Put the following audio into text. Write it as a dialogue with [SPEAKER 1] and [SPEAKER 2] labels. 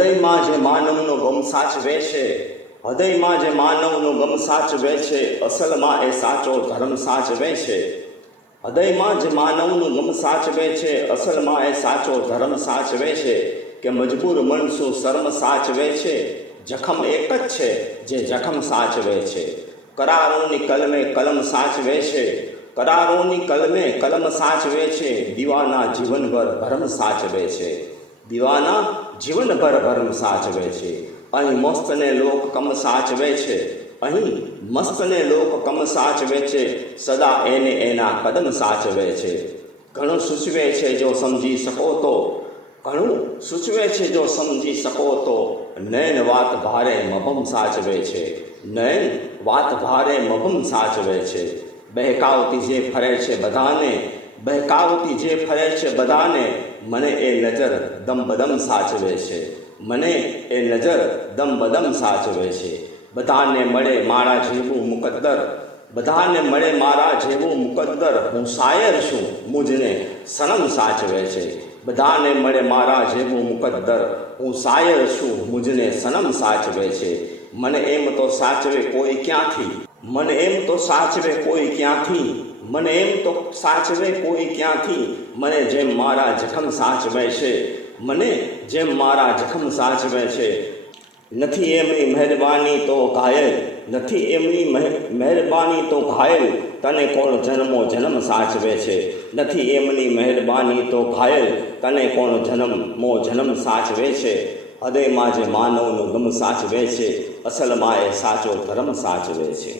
[SPEAKER 1] હૃદયમાં જે માનવનો ગમ સાચવે છે, હૃદયમાં જે માનવનો ગમ સાચવે છે, અસલમાં એ સાચો ધર્મ સાચવે છે. હૃદયમાં જે માનવનું ગમ સાચવે છે, અસલમાં એ સાચો ધર્મ સાચવે છે કે મજબૂર મનસું શર્મ સાચવે છે, જખમ એક જ છે જે જખમ સાચવે છે. કરારોની કલમે કલમ સાચવે છે, કરારોની કલમે કલમ સાચવે છે, દીવાના જીવનભર ભરમ સાચવે છે. દીવાના જીવનભર ભરમ સાચવે છે. અહીં મસ્તને લોક કમ સાચવે છે. અહીં મસ્તને લોક કમ સાચવે છે. સદા એને એના કદમ સાચવે છે. ઘણું સૂચવે છે જો સમજી શકો તો. ઘણું સૂચવે છે જો સમજી શકો તો. નયન વાત ભારે મભમ સાચવે છે. નયન વાત ભારે મભમ સાચવે છે. બહેકાવતી જે ફરે છે બધાને બહેકાવતી જે ફરે છે બધાને, મને એ નજર દમ બદમ સાચવે છે. મને એ નજર દમ બદમ સાચવે છે. બધાને મળે મારા જેવું મુકદ્દર. બધાને મળે મારા જેવું મુકદ્દર. હું શાયર છું, મુજને સનમ સાચવે છે. બધાને મળે મારા જેવું મુકદ્દર. હું શાયર છું, મુજને સનમ સાચવે છે. મને એમ તો સાચવે કોઈ ક્યાંથી? મને એમ તો સાચવે કોઈ ક્યાંથી? મને એમ તો સાચવે કોઈ ક્યાંથી? મને જેમ મારા જખમ સાચવે છે. મને જેમ મારા જખમ સાચવે છે. નથી એમની મહેરબાની તો ઘાયલ. નથી એમની મહે- મહેરબાની તો ઘાયલ. તને કોણ જન્મો જન્મ સાચવે છે? નથી એમની મહેરબાની તો ઘાયલ. તને કોણ જન્મો જન્મ સાચવે છે? હૃદયમાં જે માનવનો ગમ સાચવે છે અસલમાં એ સાચો ધર્મ સાચવે છે.